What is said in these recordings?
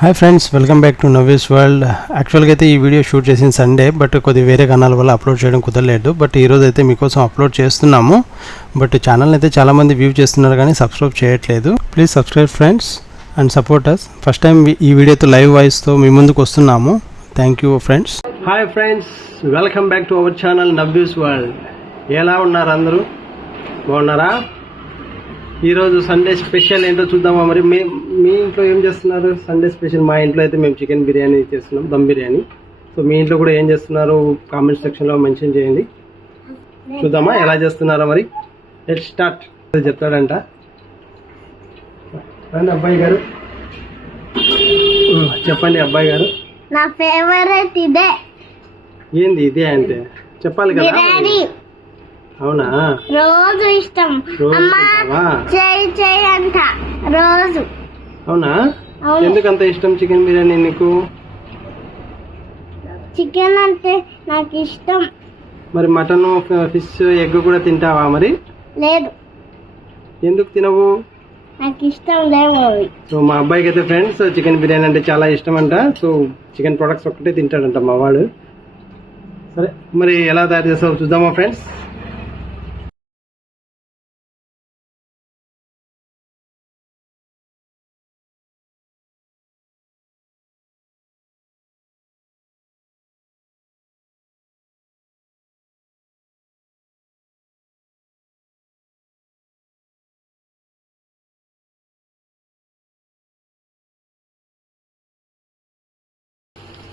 Hi friends, welcome back to Navya's world. యాక్చువల్గా అయితే ఈ వీడియో షూట్ చేసిన సండే, బట్ కొద్ది వేరే కారణాల వల్ల అప్లోడ్ చేయడం కుదరలేదు. బట్ ఈరోజు అయితే మీకోసం అప్లోడ్ చేస్తున్నాము. బట్ ఛానల్ అయితే చాలామంది వ్యూ చేస్తున్నారు కానీ సబ్స్క్రైబ్ చేయట్లేదు. Please subscribe friends and support us. First time ఈ వీడియోతో లైవ్ వాయిస్తో మీ ముందుకు వస్తున్నాము. Thank you friends. Hi friends, welcome back to our channel Navya's world. ఎలా ఉన్నారు అందరూ? బాగున్నారా? ఈరోజు సండే స్పెషల్ ఏంటో చూద్దామా? మరి మీ ఇంట్లో ఏం చేస్తున్నారు? సండే స్పెషల్ మా ఇంట్లో అయితే మేము చికెన్ బిర్యానీ చేస్తున్నాం, దమ్ బిర్యానీ. సో మీ ఇంట్లో కూడా ఏం చేస్తున్నారు కామెంట్ సెక్షన్లో మెన్షన్ చేయండి. చూద్దామా ఎలా చేస్తున్నారో. మరి లెట్ స్టార్ట్. చెప్తాడంట. రండి అబ్బాయి గారు, చెప్పండి అబ్బాయి గారు. నా ఫేవరెట్ ఇదే. ఏంది ఇదే అంటే చెప్పాలి కదా. అవునా? రోజు ఇష్టం. అమ్మా చెయ్యి అంట రోజు. అవునా? ఎందుకంత ఇష్టం చికెన్ బిర్యానీ నీకు? చికెన్ అంటే నాకు ఇష్టం. మరి మటన్, ఫిష్, ఎగ్ కూడా తింటావా? మరి లేదు. ఎందుకు తినవు? నాకు ఇష్టం లేవు. సో మా అబ్బాయికి అయితే ఫ్రెండ్స్ చికెన్ బిర్యానీ అంటే చాలా ఇష్టం అంట. సో చికెన్ ప్రొడక్ట్స్ ఒక్కటే తింటాడంట మా వాడు. సరే, మరి ఎలా తయారు చేస్తావు చూద్దామా ఫ్రెండ్స్.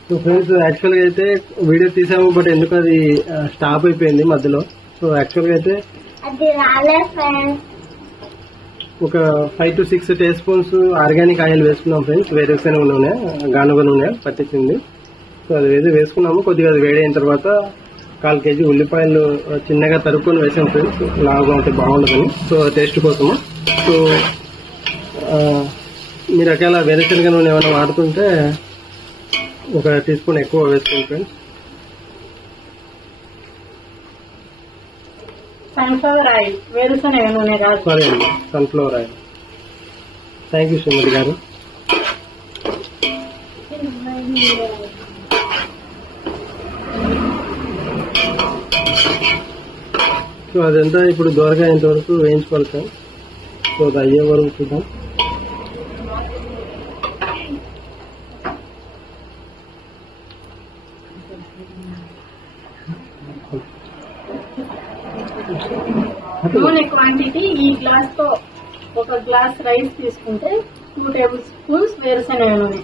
సో ఫ్రెండ్స్, యాక్చువల్గా అయితే వీడియో తీసాము, బట్ ఎందుకు అది స్టాప్ అయిపోయింది మధ్యలో. సో యాక్చువల్గా అయితే అది రాలే ఫ్రెండ్స్. ఒక 5 to 6 table spoons organic oil వేసుకున్నాం ఫ్రెండ్స్. వేరుశనగ నూనె, గానుగ నూనె పట్టించింది. సో అది వేసుకున్నాము. కొద్దిగా అది వేడైన తర్వాత 1/4 kg ఉల్లిపాయలు చిన్నగా తరుక్కొని వేసాం ఫ్రెండ్స్. లావుగా ఉంటే బాగుంటుందని, సో టేస్ట్ కోసము. సో మీరు ఒకవేళ వేరుశనగ నూనె ఏమైనా వాడుతుంటే 1 టీ స్పూన్ ఎక్కువ వేసుకోండి ఫ్రెండ్స్. సన్ఫ్లవర్ ఆయిల్, వేరుశనగ నూనె కాదు. సరే అండి, సన్ఫ్లవర్ ఆయిల్. థ్యాంక్ యూ శ్రీమతి గారు. సో అదంతా ఇప్పుడు దూరగా ఇంతవరకు వేయించుకోవాలి సార్. సో అది అయ్యే వరకు చూద్దాం. నూనె క్వాంటిటీ ఈ గ్లాస్ తో 1 గ్లాస్ రైస్ తీసుకుంటే 2 టేబుల్ స్పూన్స్ వేరుశనగ నూనె.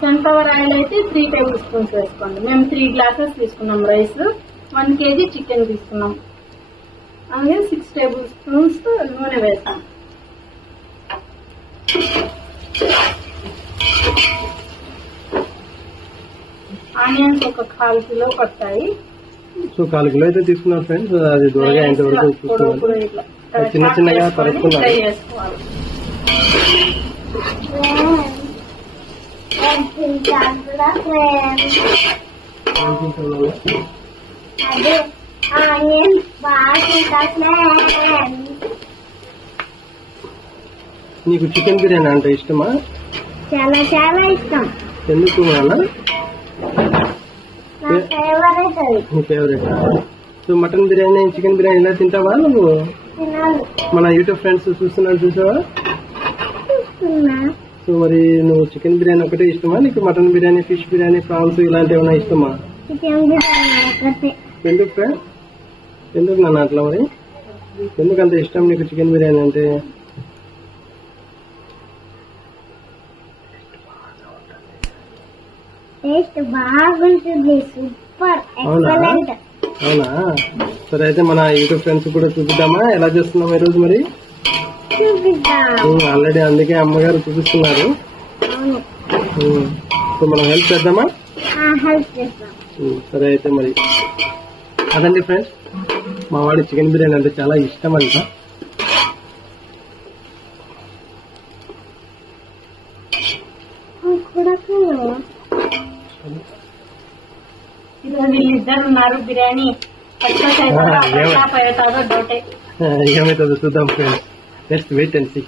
సన్ఫ్లవర్ ఆయిల్ అయితే 3 టేబుల్ స్పూన్స్ వేసుకోండి. మేము 3 గ్లాసెస్ తీసుకున్నాం రైస్. 1 kg చికెన్ తీసుకున్నాం. అలాగే 6 టేబుల్ స్పూన్స్ నూనె వేస్తాం. ఆనియన్స్ ఒక 1/4 కిలో పడతాయి. సో 1/4 కిలో అయితే తీసుకున్నాం ఫ్రెండ్స్. అది దూరగా ఇంతవరకు చూస్తున్నాం. చిన్న చిన్నగా తరుక్కున్నాం. నీకు చికెన్ బిర్యానీ అంటే ఇష్టమా? చాలా చాలా ఇష్టం. ఎందుకు నాన్న? నా ఫేవరెట్ అది. నీ favourite. So mutton biryani, chicken biryani ఇలా తింటావా నువ్వు? తినాలి. మన యూట్యూబ్ ఫ్రెండ్స్ చూస్తున్నాను, చూసావా? చూస్తున్నా. సో మరి నువ్వు చికెన్ బిర్యానీ ఒకటే ఇష్టమా? నీకు mutton biryani, fish biryani, prawns ఇలాంటివి ఏమైనా ఇష్టమా? చికెన్ బిర్యానీ ఒకటే. ఎందుకు ఫ్రెండ్? ఎందుకు నాన్న అట్లా? మరి ఎందుకు అంత ఇష్టం నీకు చికెన్ బిర్యానీ అంటే? టేస్ట్ బాగుంటుంది. Super excellent. అవునా? సరే, అయితే మన యూట్యూబ్ ఫ్రెండ్స్ కూడా చూపిద్దామా ఎలా చేస్తున్నాం ఈరోజు? మరి చూపిద్దాం. ఆల్రెడీ అందుకే అమ్మగారు చూపిస్తున్నారు. అవును. సో మనం హెల్ప్ చేద్దామా? హెల్ప్ చేద్దాం. సరే అయితే మరి అదండి ఫ్రెండ్స్, మా వాడి చికెన్ బిర్యానీ అంటే చాలా ఇష్టం అంట. వీళ్ళిద్దరు ఉన్నారు. బిర్యానీ ఏమవుతుందో చూద్దాం friends. Let's wait and see.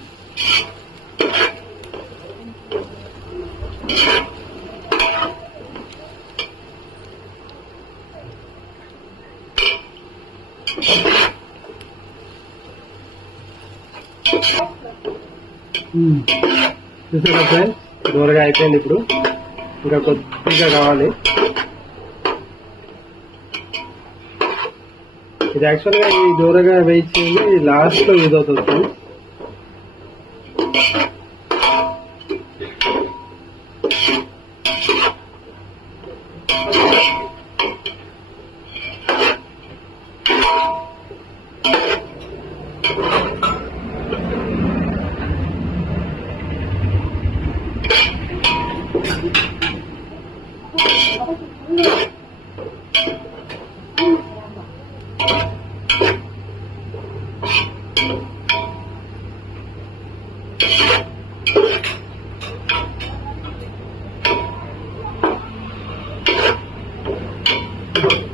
చూసారా ఫ్రెండ్స్, దూరగా అయిపోయింది. ఇప్పుడు ఇంకా కొద్దిగా కావాలి. ఇది యాక్చువల్గా ఈ దూరగా వేయించింది లాస్ట్ లో యూజ్ అవుతుంది ఫ్రెండ్స్.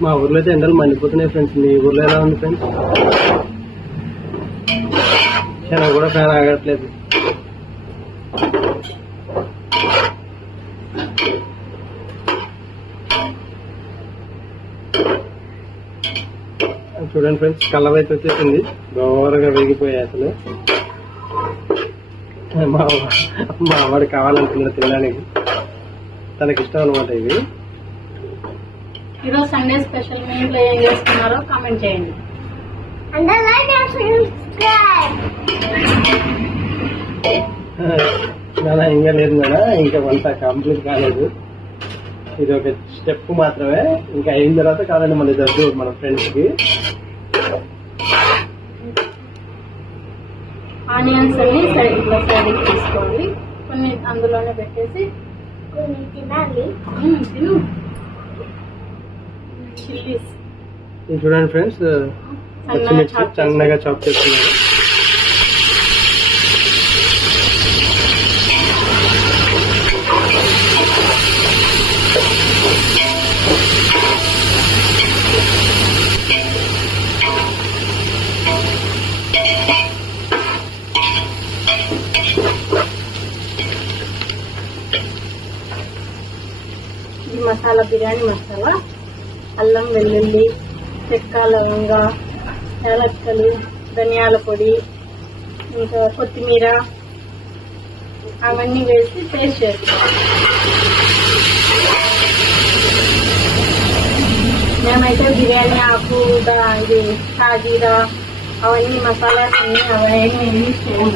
మా ఊర్లో అయితే ఎండలు మండిపోతున్నాయి ఫ్రెండ్స్. మీ ఊర్లో ఎలా ఉంది ఫ్రెండ్స్? చాలా కూడా ఫ్యాన్ ఆగట్లేదు. చూడండి ఫ్రెండ్స్, కలర్ అయితే వచ్చేసింది. దోరగా వేగిపోయాయి అసలు. మా వాడు కావాలనుకున్నాడు తినడానికి. తనకి ఇష్టం అనమాట ఇవి. ఈరోజు సండే స్పెషల్ మీ ఇంట్లో ఏం చేస్తున్నారో కామెంట్ చేయండి. అందరూ లైక్ అండ్ సబ్స్క్రైబ్. నానా ఇంకా లేదు మేడం, ఇంకా వంట కంప్లీట్ కాలేదు. ఇది ఒక స్టెప్ మాత్రమే. ఇంకా అయిన తర్వాత కాదండి మళ్ళీ దగ్గర మన ఫ్రెండ్స్ కి. ఆనియన్స్ అన్ని సైడ్ ఇట్లా సైడ్ తీసుకోవాలి. కొన్ని అందులోనే పెట్టేసి కొన్ని తినాలి. తిను. చిల్లీస్ ఇది చూడండి ఫ్రెండ్స్, పచ్చిమిర్చి సన్నగా చాప్ చేస్తున్నాను. ఇది మసాలా, బిర్యానీ మసాలా, అల్లం వెల్లుల్లి, చెక్క లవంగ, యాలక్కలు, ధనియాల పొడి, ఇంకా కొత్తిమీర అవన్నీ వేసి పేస్ట్ చేసుకోవాలి. మేమైతే బిర్యానీ ఆకు, ఇది షాజీరా అవన్నీ మసాలాస్ అన్ని అవన్నీ యూజ్ చేయాలి.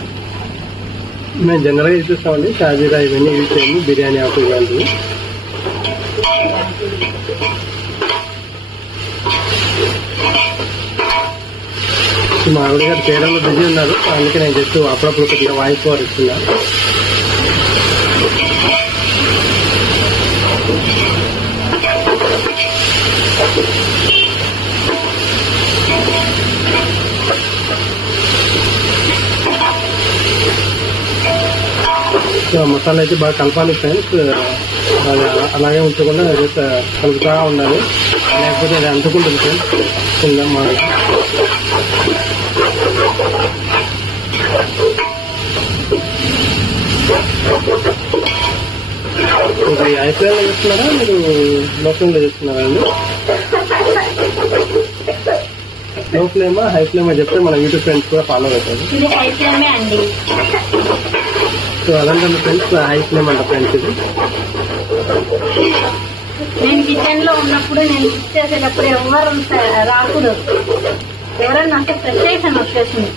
మేము జనరల్గా యూజ్ చేస్తామండి. షాజీరా ఇవన్నీ యూజ్ చేయండి, బిర్యానీ ఆకు ఇలాంటివి. మా ఆవిడ గారు చేయడంలో బిజీ ఉన్నారు, అందుకే నేను జస్ట్ అప్పుడప్పుడు కొద్దిగా వాయిస్ ఓవర్ ఇస్తున్నా. మసాలా అయితే బాగా కలపాలి ఫ్రెండ్స్. అలాగే ఉంచకుండా జస్ట్ కలుపుతా ఉండాలి, లేకపోతే అది అంటుకుంటుంది ఫ్రెండ్స్ కింద. ఇది హై ఫ్లేమ్లో చేస్తున్నారా మీరు లో ఫ్లేమ్లో చేస్తున్నారా అండి? లో ఫ్లేమా హై ఫ్లేమా చెప్తే మన యూట్యూబ్ ఫ్రెండ్స్ కూడా ఫాలో అవుతారు. ఇది హై ఫ్లేమే అండి. సో అలాంటి ఫ్రెండ్స్ హై ఫ్లేమ్ అంట ఫ్రెండ్స్. ఇది నేను కిచెన్ లో ఉన్నప్పుడు నేను కుక్ చేసేటప్పుడు ఎవరు రాకూడదు. ఎవరన్నా అంటే ఫ్రస్ట్రేషన్ వచ్చేసింది.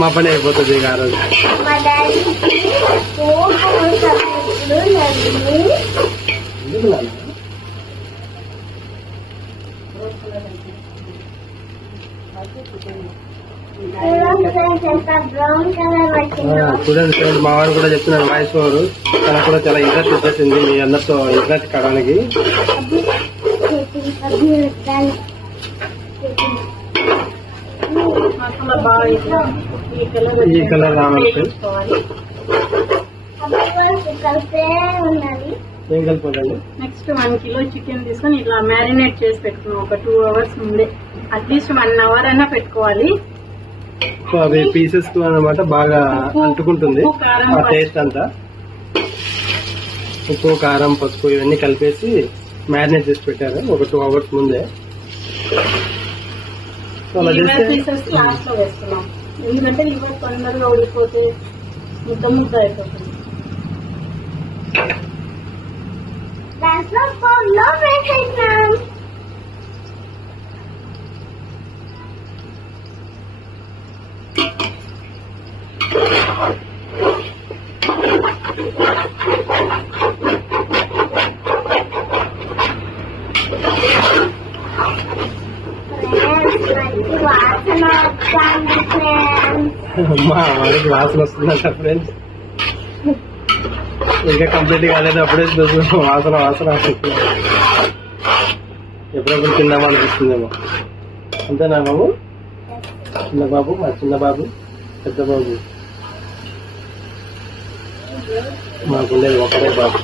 మా పని అయిపోతుంది ఇక ఆ రోజు. మా డాడీకి కోపం వచ్చినప్పుడు ఎందుకు నాన్న? బ్రౌన్ కలర్ వచ్చింది. చూడండి ఫ్రెండ్స్, మా వాడు కూడా చెప్తున్నాడు వాయిస్ ఓవర్. తనకు కూడా చాలా ఇంట్రెస్ట్ వచ్చేసింది మీ అందరితో ఇంట్రెస్ట్ కావడానికి. మసాలా బాగా ఇట్లా ఈ కలర్ రావాలి ఫ్రెండ్స్. కలిపే ఉన్నది. ఏం కలుపుకోండి? నెక్స్ట్ 1 కిలో చికెన్ తీసుకొని ఇట్లా మ్యారినేట్ చేసి పెట్టుకున్నాం. ఒక 2 అవర్స్ ముందే, అట్లీస్ట్ 1 అవర్ అయినా పెట్టుకోవాలి. సో అవి పీసెస్ అన్నమాట బాగా అంటుకుంటుంది ఆ టేస్ట్ అంతా. ఉప్పు కారం పసుపు ఇవన్నీ కలిపేసి మ్యారినేట్ చేసి పెట్టారు ఒక 2 hours ముందే. సో అలా లివర్ చేస్తే పీసెస్ లాస్ట్ లో వేస్తున్నాం, ఎందుకంటే లివర్ తొందరగా ఉడిపోతే ముద్ద అయిపోతుంది. దాంట్లో ఫోన్లో వేసేసాం. మంచి వాసన వస్తుంది ఫ్రెండ్స్. అమ్మా వాడికి వాసన వస్తుందంట ఫ్రెండ్స్. ఇంకా కంప్లీట్ కాలేదు, అప్పుడే వాసన వస్తుంది. ఎప్పుడప్పుడు తిందామా అనిపిస్తుందేమో. అంతేనా బాబు? చిన్న బాబు, మా చిన్న బాబు, పెద్ద బాబు, మాకుండేది ఒకటే బాబు.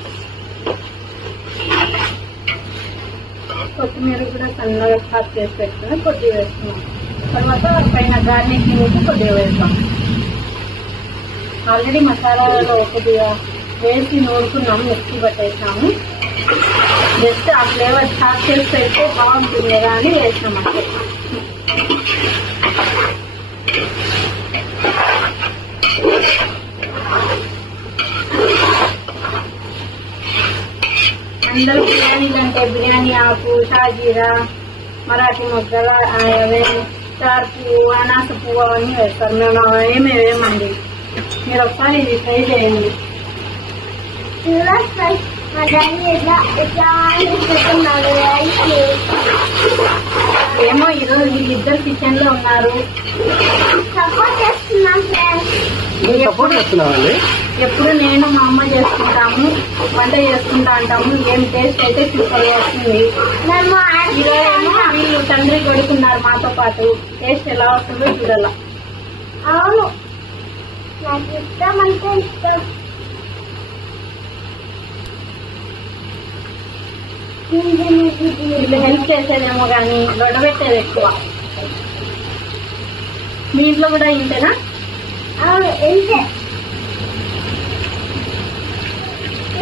కొత్తిమీర కూడా సన్నగా చాప్ చేసి పెట్టుకుని కొద్దిగా వేస్తున్నాం. తర్వాత పైన గార్నిషింగ్ కొద్దిగా వేస్తాం. ఆల్రెడీ మసాలాలో కొద్దిగా వేసి నూరుకున్నాము, మిక్సీ పట్టేసాము. జస్ట్ ఆ ఫ్లేవర్ చాప్ చేసి పెడితే బాగుంటుంది కదా అని వేసాం అంతే. అందరూ బిర్యానీలు అంటే బిర్యానీ ఆకు, షాజీరా, మరాఠీ మొగ్గ, స్టార్ పువ్వు, అనాస పువ్వు అవన్నీ వేస్తారు. మేము ఏమీ వేయమండి. మీరు ఒకసారి ఇది ట్రై చేయండి. ఇలా మా డాడీ ఎట్లా పెట్టుకున్నాడు. ఏమో ఈరోజు వీళ్ళిద్దరు కిచెన్ లో ఉన్నారు. సపోర్ట్ చేస్తున్నాం ఫ్రెండ్స్. సపోర్ట్ చేస్తున్నామండి. ఎప్పుడు నేను మా అమ్మ చేసుకుంటాము, వంట చేసుకుంటా అంటాము. ఏం టేస్ట్ అయితే సూపర్ వస్తుంది. మేము ఈరోజేమో వీళ్ళు తండ్రి కొడుకున్నారు మాతో పాటు. టేస్ట్ ఎలా వస్తుందో చూడాల. అవును, నాకు ఇష్టం అంటే ఇష్టం. వీళ్ళు హెల్ప్ చేసేదేమో కానీ గొడవెట్టేది ఎక్కువ. మీ ఇంట్లో కూడా ఇంతేనా? అవును, ఇంతే.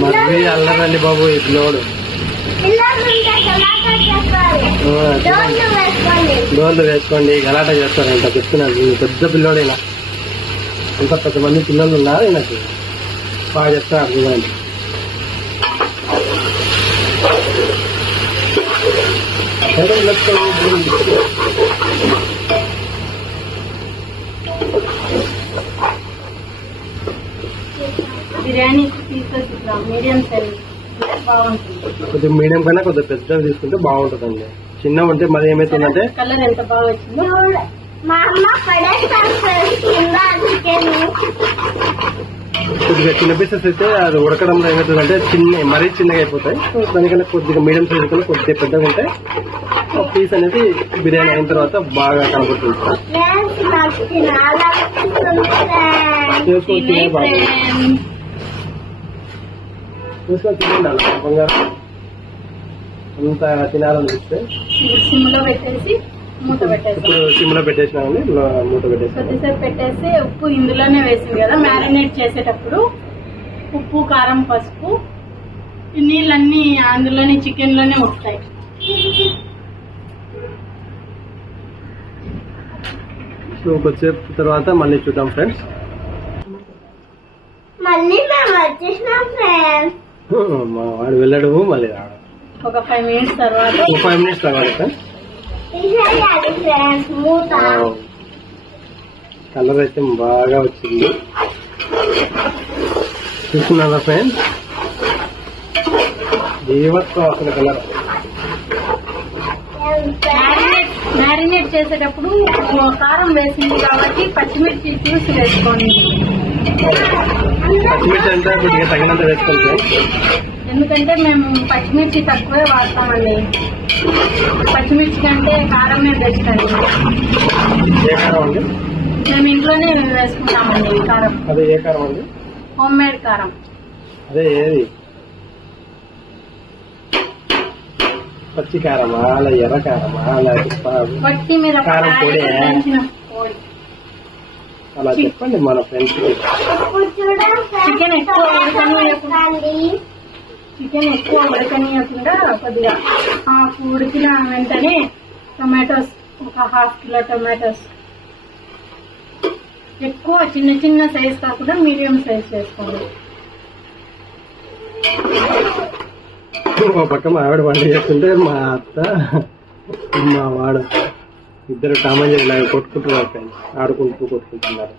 మళ్ళీ అల్లరండి బాబు ఈ పిల్లోడు. పిల్లలు ఉంటే టమాటా చేస్తారు. డోర్లు వేసుకోండి. డోర్లు వేసుకోండి, గలాట చేస్తారంట చెప్తున్నాను. పెద్ద పిల్లోడైనా ఇంకా 10 మంది పిల్లలు ఉన్నారు. ఈయనకి బాగా చెప్తారు చూడండి. బిర్యానీ తీసుకొచ్చుకుంటాం మీడియం సైజ్ బాగుంటుంది. కొద్దిగా మీడియం కన్నా కొద్దిగా పెద్దగా తీసుకుంటే బాగుంటుందండి. చిన్న ఉంటే మరి ఏమైతుందంటే కలర్ ఎంత బాగా వచ్చిందో. మా అమ్మ పడేస్తాను కింద చికెన్. కొద్దిగా చిన్న పీసెస్ అయితే అది ఉడకడంలో ఏమవుతుందంటే మరీ చిన్నగా అయిపోతాయి. దానికన్నా కొద్దిగా మీడియం సైజ్ కన్నా కొద్దిగా పెద్దగా ఉంటాయి. పీస్ అనేది బిర్యానీ అయిన తర్వాత బాగా కనబడుతుంది. ఫ్రెండ్స్ నాకు తినాలనిపిస్తుంది ఫ్రెండ్స్. చేసుకొని తినే బాగా చేసుకొని తినండి. అలా బంగారం అంత తినాలనిపిస్తే సిమ్ లో పెట్టేసి మూత పెట్టేసి ఇప్పుడు సిమ్లో పెట్టేసినామండి. మూత పెట్టేసి కొద్దిసేపు పెట్టేసి ఉప్పు ఇందులోనే వేసింది కదా మ్యారినేట్ చేసేటప్పుడు. ఉప్పు, కారం, పసుపు, ఈ నీళ్ళన్నీ అందులోనే చికెన్ లోనే వస్తాయి. సో కొద్దిసేపు తర్వాత మళ్ళీ చూద్దాం ఫ్రెండ్స్. మళ్ళీ మేము వచ్చేసినాం ఫ్రెండ్స్. మా వాడు వెళ్ళడు మళ్ళీ రావడం. ఒక 5 minutes తర్వాత 5 minutes తర్వాత ఫ్రెండ్స్. తీసేయాలి ఫ్రెండ్స్ మూత. కలర్ అయితే బాగా వచ్చింది చూస్తున్నారా ఫ్రెండ్స్? జీవత్వం అసలు కలర్. మ్యారినేట్ చేసేటప్పుడు కారం వేసింది కాబట్టి పచ్చిమిర్చి చూసి వేసుకోండి. పచ్చిమిర్చి అంటే కొద్దిగా తగినంత వేసుకుంటాం. ఎందుకంటే మేము పచ్చిమిర్చి తక్కువే వాడతామండి. పచ్చిమిర్చి కంటే కారమే బెస్ట్ అండి. ఏ కారం అండి? మేము ఇంట్లోనే వేసుకుంటామండి ఈ కారం. అదే ఏ కారం అండి? హోమ్ మేడ్ కారం. అదే ఏది? పచ్చి కారమా, అలా ఎర్ర కారమా, అలా బట్టి మీరు కారం పొడి పొడి అలా చెప్పండి మన ఫ్రెండ్స్. ఇప్పుడు చూడండి చికెన్ ఎక్కువ టమాటా వేసుకోండి. చికెన్ ఎక్కువ ఉడకనియకుండా కొద్దిగా ఉడికిన వెంటనే టొమాటోస్ ఒక 1/2 కిలో టొమాటోస్ ఎక్కువ చిన్న చిన్న సైజ్ కాకుండా మీడియం సైజ్ చేసుకోండి. ఒక పక్క మా ఆవిడ వంట చేస్తుంటే మా అత్త మా వాడు ఇద్దరు టామంజరి లాగా కొట్టుకుంటున్నారు, కొట్టుకుంటున్నారు.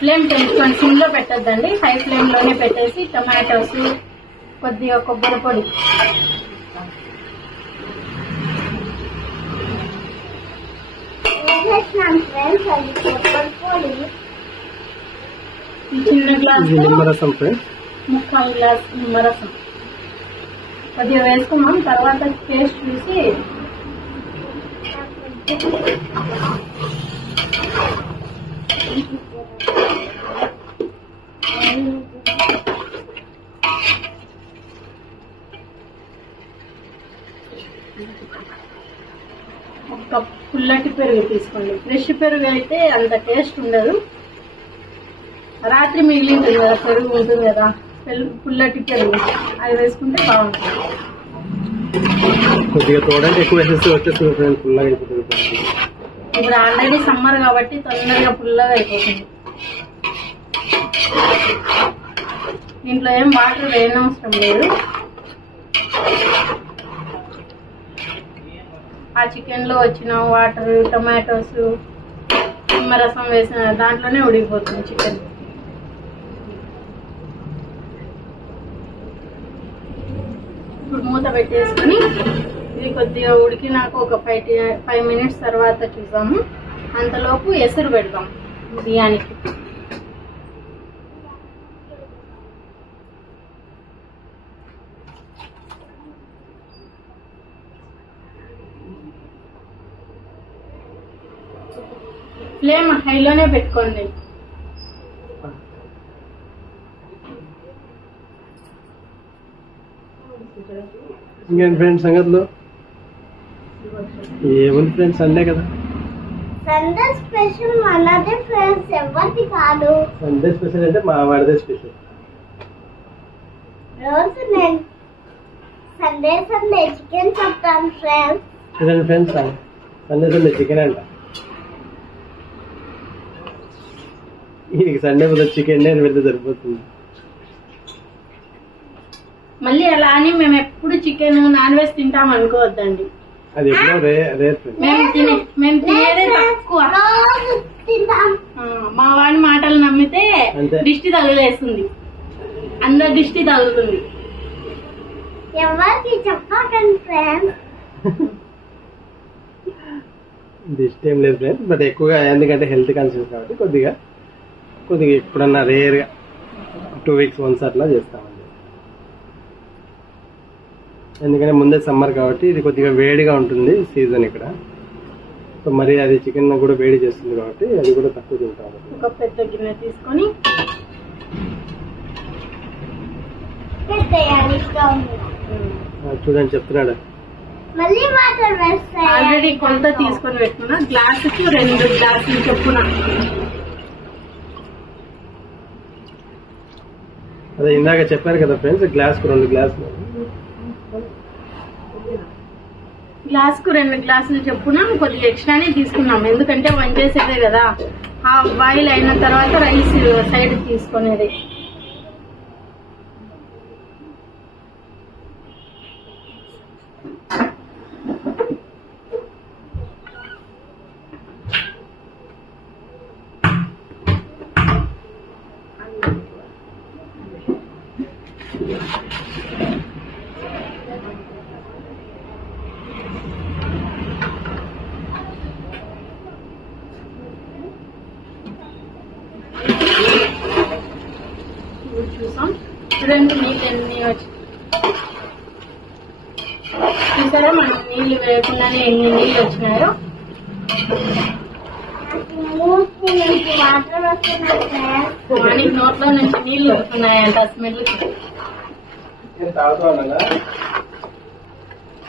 ఫ్లేమ్ పెంచుకొని సిమ్ లో పెట్టద్దండి, హై ఫ్లేమ్ లోనే పెట్టేసి టొమాటోస్ కొద్దిగా కొబ్బరి పొడి చిన్న గ్లాస్ నిమ్మరసం ఫ్రెండ్స్, 3/4 గ్లాస్ నిమ్మరసం కొద్దిగా వేసుకున్నాం. తర్వాత టేస్ట్ చూసి ఒక పుల్లటి పెరుగు తీసుకోండి. ఫ్రెష్ పెరుగు అయితే అంత టేస్ట్ ఉండదు, రాత్రి మిగిలింది కదా పెరుగు ఉంటుంది కదా, పుల్లటి పెరుగు అది వేసుకుంటే బాగుంటుంది. కొద్దిగా తోడంటే ఎక్కువ వేసేస్తే వచ్చేస్తుంది ఫ్రెండ్స్, పుల్లగా అయిపోతుంది. ఇప్పుడు ఆల్రెడీ సమ్మర్ కాబట్టి తొందరగా పుల్లగా అయిపోతుంది. దీంట్లో ఏం వాటర్ వేయనవసరం లేదు. ఆ చికెన్ లో వచ్చిన వాటర్, టొమాటోస్, నిమ్మరసం వేసిన దాంట్లోనే ఉడికిపోతుంది చికెన్. ఇప్పుడు మూత పెట్టేసుకుని ఇది కొద్దిగా ఉడికినాక ఒక 5 మినిట్స్ తర్వాత చూసాము. అంతలోపు ఎసురు పెడదాం బియ్యానికి. ఫ్లేమ్ హైలోనే పెట్టుకోండి. ఇంకేంటి ఫ్రెండ్స్ సంగతులు? ఏముంది ఫ్రెండ్స్, సండే కదా. సండే స్పెషల్ మనదే ఫ్రెండ్స్, ఎవరిది కాదు. సండే స్పెషల్ అంటే మా వాడిదే స్పెషల్. రోజు నేను సండే చికెన్ చెప్తాను ఫ్రెండ్స్. చూడండి ఫ్రెండ్స్, సండే చికెన్ అంట. ఈయనకి సండే బదులు చికెన్ నేను పెడితే సరిపోతుంది. మళ్ళీ అలా అని మేము ఎప్పుడు చికెన్ నాన్ వెజ్ తింటాం అనుకోవద్దండి. అది ఎప్పుడో రేర్ మేము తినేదే తక్కువ. రోజు తింటాం. మా వాడి మాటలు నమ్మితే దిష్టి తగులేస్తుంది, అందరు దిష్టి తగులుతుంది. ఎవరికి చెప్పకండి ఫ్రెండ్స్. దిష్టి ఏం లేదు ఫ్రెండ్స్, బట్ ఎక్కువగా ఎందుకంటే హెల్త్ కాన్షియస్ కాబట్టి కొద్దిగా ఎప్పుడన్నా రేర్గా 2 వీక్స్ వన్స్ అట్లా చేస్తామండి. ఎందుకంటే ముందే సమ్మర్ కాబట్టి ఇది కొద్దిగా వేడిగా ఉంటుంది సీజన్ ఇక్కడ. సో మరి అది చికెన్ కూడా వేడి చేస్తుంది కాబట్టి అది కూడా తక్కువ తింటాం. ఒక పెద్ద గిన్నె తీసుకొని చూడండి చెప్తున్నాడు. మళ్ళీ వాటర్ వేస్తాయి. ఆల్రెడీ కొలత తీసుకొని పెట్టుకున్నా. గ్లాసుకు 2 గ్లాసులు చొప్పున. అదే ఇందాక చెప్పారు కదా ఫ్రెండ్స్, గ్లాస్కు 2 గ్లాసులు. గ్లాస్కు 2 గ్లాసులు చొప్పున కొద్దిగా ఎక్స్ట్రానే తీసుకున్నాం, ఎందుకంటే వంచేసేదే కదా. బాయిల్ అయిన తర్వాత రైస్ సైడ్ తీసుకునేది. చూసాం చూడండి నీళ్ళు ఎన్ని వచ్చి చూసారా, మనం నీళ్ళు వేయకుండానే ఎన్ని నీళ్ళు వచ్చినాయో. వాటర్ వస్తున్నాయి ఫ్రెండ్స్. మార్నింగ్ నోట్లో నుంచి నీళ్ళు వస్తున్నాయంట స్మెల్.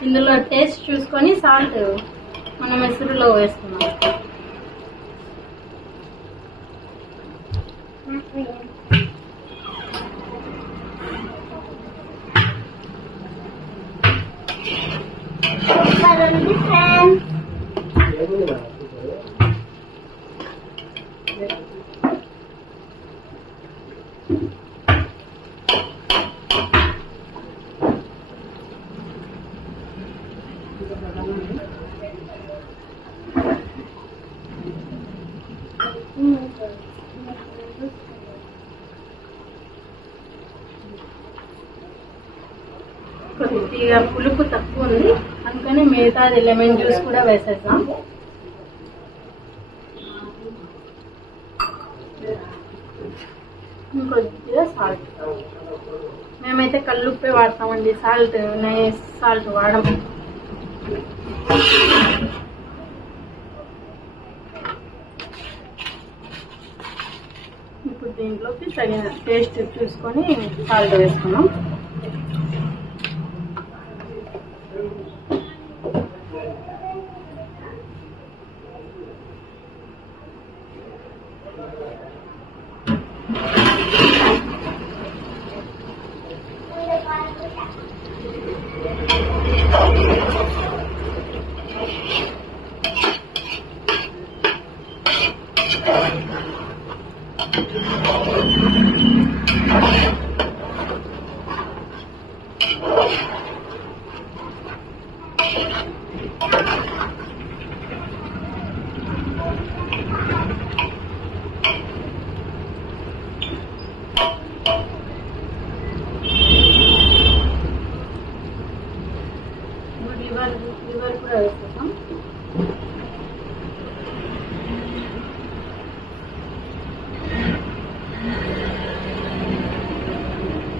ఇందులో టేస్ట్ చూసుకొని సాల్ట్ మనం ఎసురులో వేస్తున్నాం. సూపర్ ఉంది ఫ్రెండ్స్. కొద్దిగా పులుపు తక్కువ ఉంది, అందుకని మిగతాది లెమన్ జ్యూస్ కూడా వేసేద్దాం. ఇంకొద్దిగా సాల్ట్. మేమైతే కల్లుప్పే వాడతామండి, సాల్ట్ నైస్ సాల్ట్ వాడము. ఇప్పుడు దీంట్లోకి తగిన టేస్ట్ చూసుకొని సాల్ట్ వేసుకున్నాం. లివర్ కూడా వేసేద్దాం.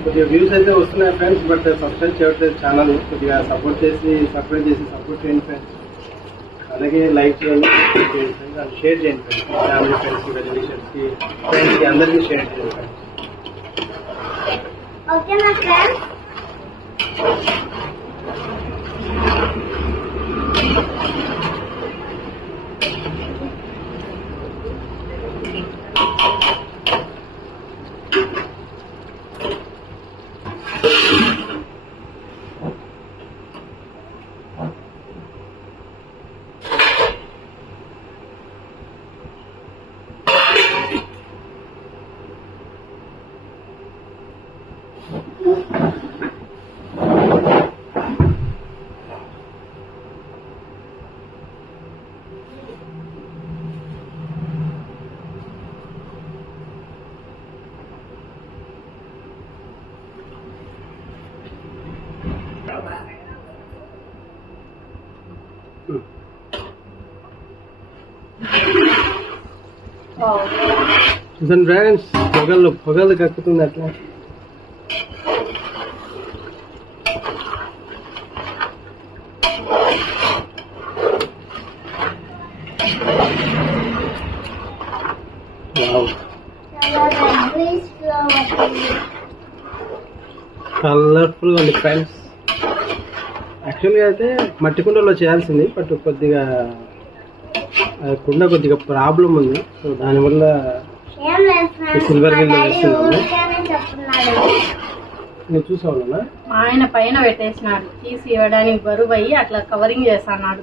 కొద్దిగా వ్యూస్ అయితే వస్తున్నాయి ఫ్రెండ్స్, బట్ సబ్స్క్రైబ్ చేయట్లేదు ఛానల్. కొద్దిగా సపోర్ట్ చేసి సబ్స్క్రైబ్ చేసి సపోర్ట్ చేయండి ఫ్రెండ్స్. అలాగే లైక్ చేయండి, షేర్ చేయండి ఫ్రెండ్స్. ఫ్యామిలీ ఫ్రెండ్స్కి, రిలేషన్స్కి, ఫ్రెండ్స్కి అందరికీ షేర్ చేయండి ఫ్రెండ్స్. ఓకేనా ఫ్రెండ్స్? చూసాను ఫ్రెండ్స్, పొగలు కక్కుతుంది అట్లా. కలర్ఫుల్ గా ఉంది ఫ్రెండ్స్. యాక్చువల్గా అయితే మట్టి కుండలో చేయాల్సింది, బట్ కొద్దిగా కుండ కొద్దిగా ప్రాబ్లం ఉంది, సో దానివల్ల సిల్వర్ గిన్నె వేస్తున్నాను. నేను చూసావునా, ఆయన పైన పెట్టేసినాడు, తీసి ఇవ్వడానికి బరువు అయ్యి అట్లా కవరింగ్ చేస్తున్నాడు.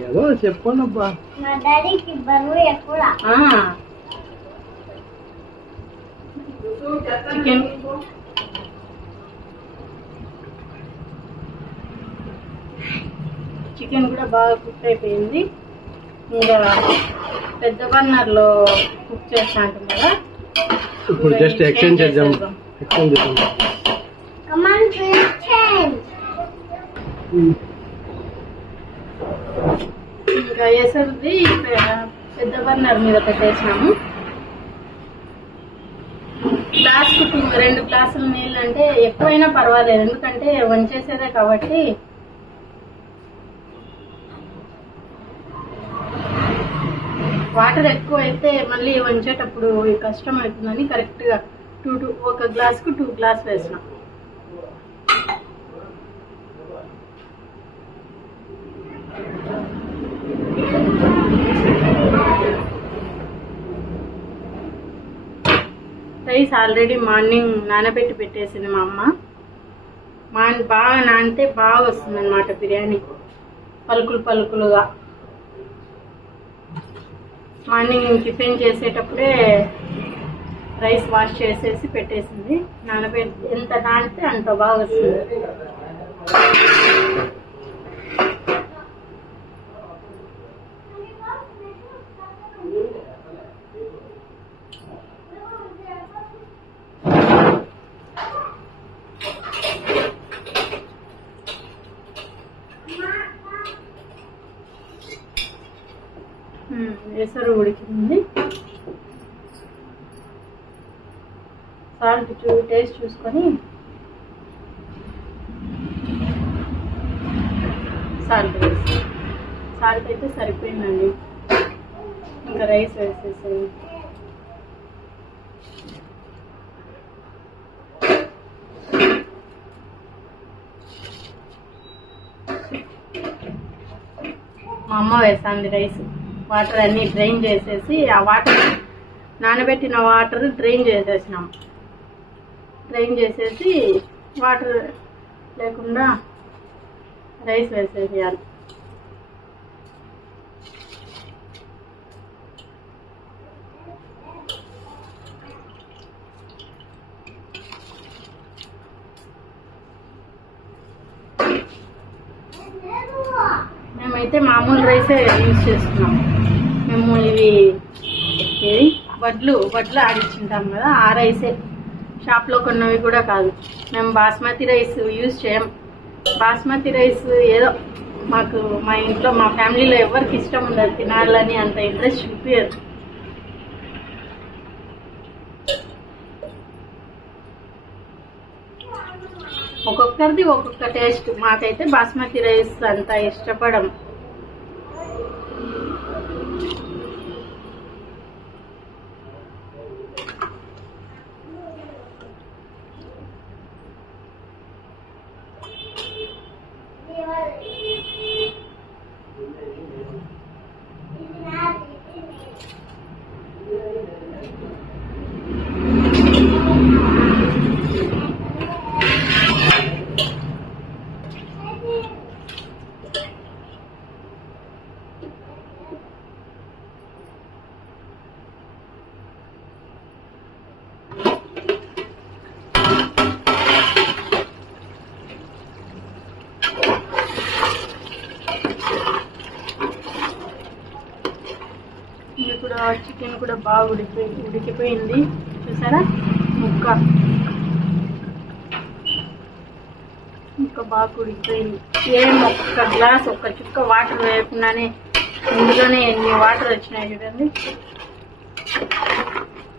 ఏదో చెప్పండి అబ్బా. మా డాడీకి బరువు ఎక్కువ. చికెన్ కూడా బాగా కుక్ అయిపోయింది. ఇంకా పెద్ద బర్నర్ లో కుక్ చేస్తా అంటుంది కదా, ఇప్పుడు జస్ట్ ఎక్స్చేంజ్ చేద్దాం. ఇంకా ఎసరుది పెద్ద బర్నర్ మీద పెట్టేసినాము. గ్లాస్కి 2 గ్లాసుల నీళ్ళు అంటే ఎక్కువైనా పర్వాలేదు, ఎందుకంటే వంచేసేదే కాబట్టి. వాటర్ ఎక్కువ అయితే మళ్ళీ వంచేటప్పుడు కష్టం అవుతుందని కరెక్ట్గా 1 గ్లాస్కు 2 గ్లాస్ వేసినాం. రైస్ ఆల్రెడీ మార్నింగ్ నానబెట్టి పెట్టేసింది మా అమ్మ. బాగా నానితే బాగా వస్తుంది అన్నమాట బిర్యానీ, పలుకులు పలుకులుగా. మార్నింగ్ టిఫిన్ చేసేటప్పుడే రైస్ వాష్ చేసేసి పెట్టేసింది. ఎంత నానితే అంత బాగా వస్తుంది. ఎసరు ఉడికింది. సాల్ట్ టేస్ట్ చూసుకొని సాల్ట్ వేసి, సాల్ట్ అయితే సరిపోయిందండి. ఇంకా రైస్ వేసేసాను. మా అమ్మ వేసింది రైస్. వాటర్ అన్నీ డ్రైన్ చేసేసి, ఆ వాటర్ నానబెట్టిన వాటర్ డ్రైన్ చేసేసినాం. డ్రైన్ చేసేసి వాటర్ లేకుండా రైస్ వేసేసేయాలి. మేమైతే మామూలు రైసే యూజ్ చేస్తున్నాం. మేము ఇవి వడ్లు ఆడించుంటాం కదా, ఆ రైసే. షాప్లో కొన్నవి కూడా కాదు. మేము బాస్మతి రైస్ యూజ్ చేయం. బాస్మతి రైస్ ఏదో మాకు మా ఇంట్లో మా ఫ్యామిలీలో ఎవరికి ఇష్టం ఉండదు, తినాలని అంత ఇంట్రెస్ట్ చూపించదు. ఒక్కొక్కరిది ఒక్కొక్క టేస్ట్. మాకైతే బాస్మతి రైస్ అంత ఇష్టపడం. చికెన్ కూడా బాగా ఉడికిపోయింది. చూసారా, ముక్క బాగా ఉడికిపోయింది. ఒక్క గ్లాస్ ఒక్క చుక్క వాటర్ వేయకుండానే ఇందులోనే ఎన్ని వాటర్ వచ్చినాయి చూడండి.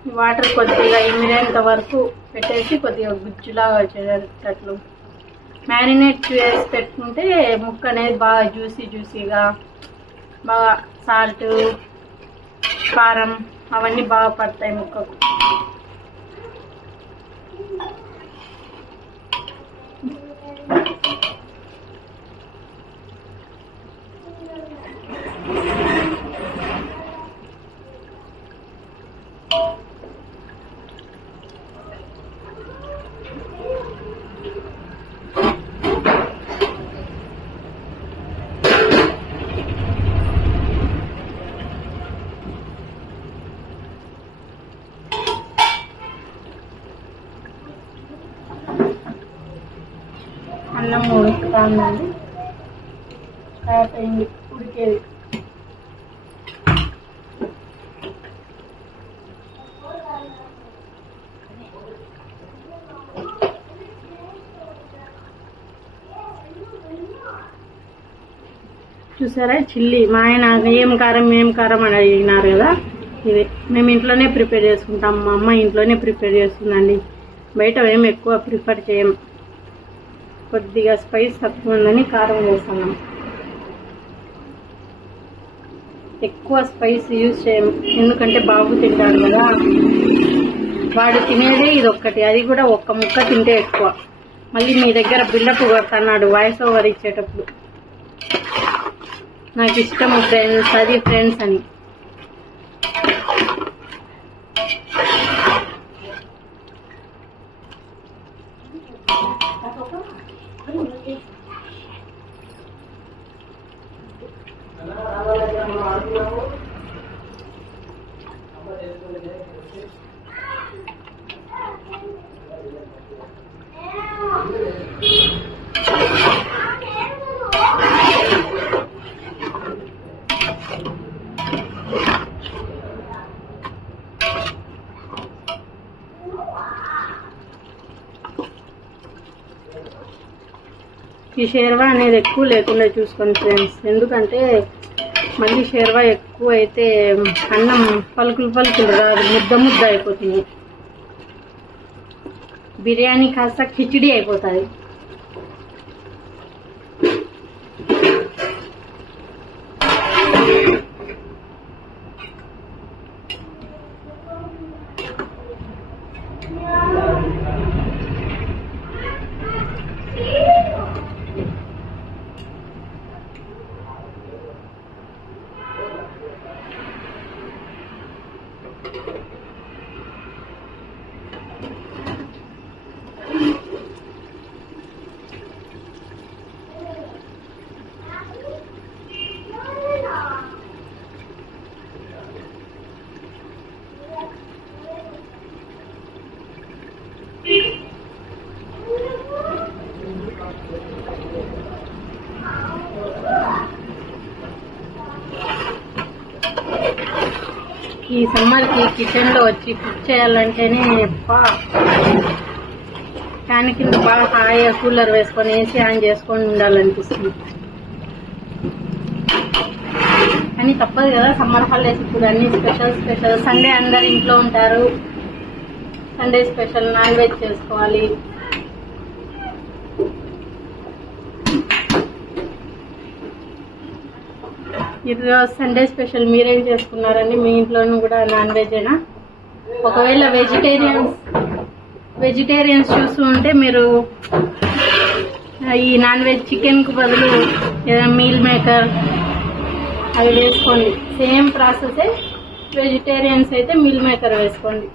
ఈ వాటర్ కొద్దిగా ఇమిరేంత వరకు పెట్టేసి కొద్దిగా గుజ్జులాగా వచ్చేటట్లు మ్యారినేట్ చేసి పెట్టుకుంటే ముక్క అనేది బాగా జ్యూసీగా, బాగా సాల్ట్ కారం అవన్నీ బాగా పడతాయి ముక్కకు. అన్నం ఉడుకుతాందండి, అయిపోయింది ఉడికేది. చూసారా చిల్లీ, మా ఆయన ఏం కారం అని అడిగినారు కదా, ఇది మేము ఇంట్లోనే ప్రిపేర్ చేసుకుంటాం. మా అమ్మ ఇంట్లోనే ప్రిపేర్ చేస్తుందండి, బయట ఏం ఎక్కువ ప్రిఫర్ చేయం. కొద్దిగా స్పైస్ తక్కువ ఉందని కారం వేస్తున్నాం. ఎక్కువ స్పైస్ యూజ్ చేయము, ఎందుకంటే బాబు తింటాడు కదా, వాడు తినేదే ఇది ఒక్కటి, అది కూడా ఒక్క ముక్క తింటే ఎక్కువ. మళ్ళీ మీ దగ్గర బిల్డప్ కొడుతున్నాడు వాయిస్ ఓవర్ ఇచ్చేటప్పుడు. నాకు ఇష్టము ఫ్రెండ్స్, అది ఫ్రెండ్స్ అని. ఈ షేర్వా అనేది ఎక్కువ లేకుండా చూసుకోండి ఫ్రెండ్స్, ఎందుకంటే మళ్ళీ షేర్వా ఎక్కువ అయితే అన్నం పలుకులు పలుకులు రాదు, ముద్ద ముద్ద అయిపోతుంది. బిర్యానీ కాస్త కిచిడి అయిపోతుంది. ఈ సమ్మర్కి కిచెన్లో వచ్చి కుక్ చేయాలంటేనే ఫ్యాన్ కింద బాగా హాయిగా కూలర్ వేసుకొని ఏసీ ఆన్ చేసుకొని ఉండాలనిపిస్తుంది. కానీ తప్పదు కదా, సమ్మర్ హాలిడేస్ ఇప్పుడు అన్ని స్పెషల్. సండే అందరు ఇంట్లో ఉంటారు, సండే స్పెషల్ నాన్ వెజ్ చేసుకోవాలి. ఈరోజు సండే స్పెషల్ మీరేం చేసుకున్నారండి? మీ ఇంట్లోనూ కూడా నాన్ వెజేనా? ఒకవేళ వెజిటేరియన్స్ చూస్తూ ఉంటే మీరు ఈ నాన్ వెజ్ చికెన్కు బదులు ఏదైనా మీల్ మేకర్ అవి వేసుకోండి. సేమ్ ప్రాసెసే. వెజిటేరియన్స్ అయితే మీల్ మేకర్ వేసుకోండి.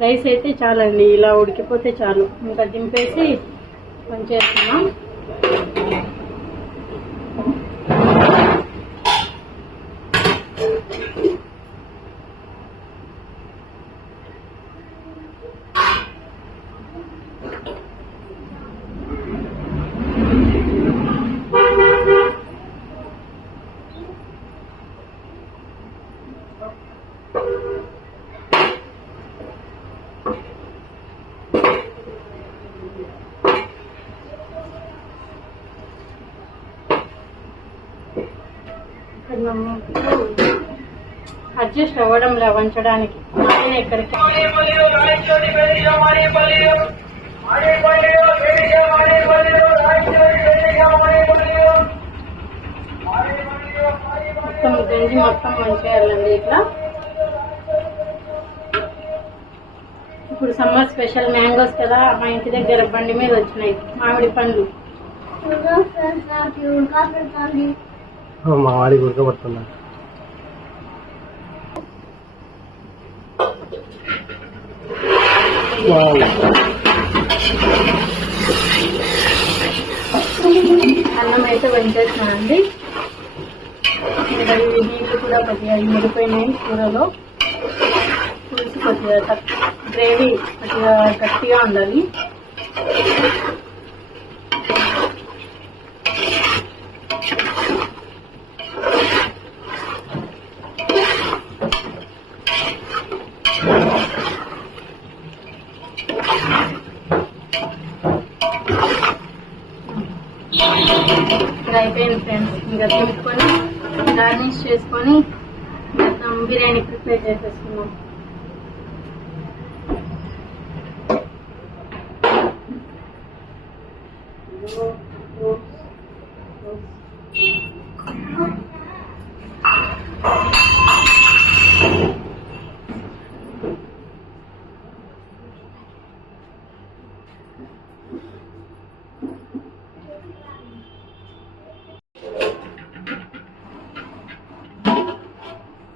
రైస్ అయితే చాలండి, ఇలా ఉడికిపోతే చాలు. ఇంకా దింపేసి కొంచేస్తున్నాం. అడ్జస్ట్ అవ్వడంలా వంచడానికి నానే ఎక్కడికి మొత్తం గంజి మొత్తం మంచిగా ఇట్లా. ఇప్పుడు సమ్మర్ స్పెషల్ మ్యాంగోస్ కదా, మా ఇంటి దగ్గర బండి మీద వచ్చినాయి మామిడి పండ్లు. మా వాడికి ఉడకబడుతున్నా. అన్నం అయితే వంచేసినానండి. ఇంకా ఇవి నీళ్ళు కూడా కొద్దిగా ముడిపోయినాయి కూరలో. పులుసు కొద్దిగా గ్రేవీ కొద్దిగా గట్టిగా ఉండాలి. ఇక్కడ అయిపోయింది ఫ్రెండ్స్. ఇంకా దింపుకొని గార్నిష్ చేసుకొని మొత్తం బిర్యానీ ప్రిపేర్ చేసేసుకున్నాం.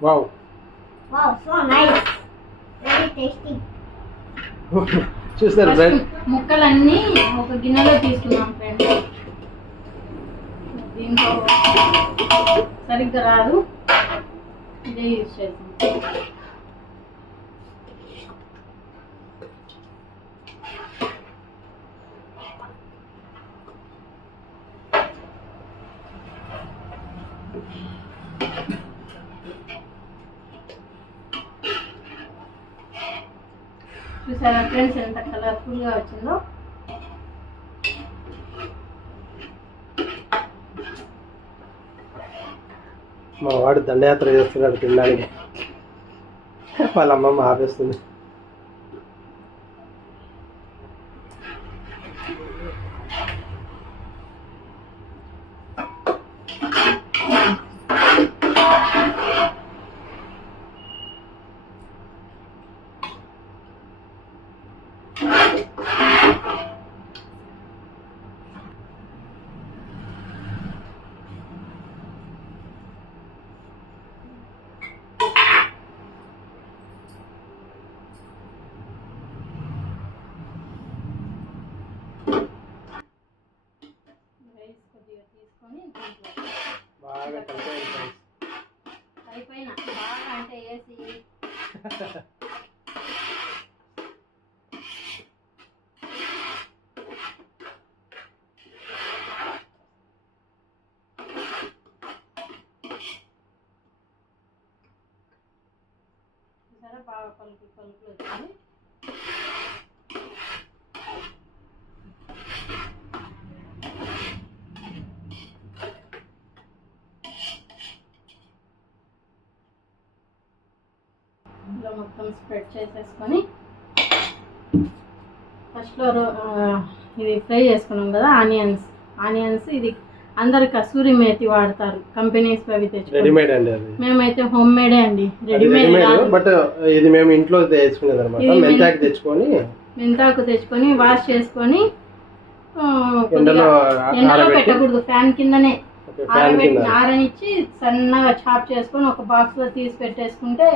Wow. Wow, so nice. Very tasty. చూస్తారు ఫ్రెండ్. ముక్కలన్నీ ఒక గిన్నెలో తీసుకున్నాం ఫ్రెండ్స్. దీంతో సరిగ్గా రాదు, ఇదే యూజ్ చేస్తాం. చూసారా ఫ్రెండ్స్ ఎంత కలర్ఫుల్గా వచ్చిందో. మా వాడు దండయాత్ర చేస్తున్నాడు తినడానికి, వాళ్ళ అమ్మమ్మ ఆపేస్తుంది. రైస్ కొద్దిగా తీసుకొని దీంట్లో బాగా కలిపేయండి. పైన బాగా అంటే వేసి చూసారా బాగా పలుకులు వచ్చింది. ఇలా మొత్తం స్ప్రెడ్ చేసేసుకొని ఫస్ట్లో ఇది ఫ్రై చేసుకున్నాం కదా ఆనియన్స్ ఇది అందరు కసూరి మేతి వాడతారు, కంపెనీస్ అవి తెచ్చుకుంటారు. రెడీమేడ్ అండి అది, మేమైతే హోమ్ మేడే అండి, రెడీమేడ్. బట్ ఇది మేము ఇంట్లో తెచ్చుకునేది అనమాట. మెంతాకు తెచ్చుకొని వాష్ చేసుకొని ఎండలో పెట్టకూడదు, ఫ్యాన్ కిందనే ఆరనిచ్చి సన్నగా చాప్ చేసుకొని ఒక బాక్స్ లో తీసి పెట్టేసుకుంటే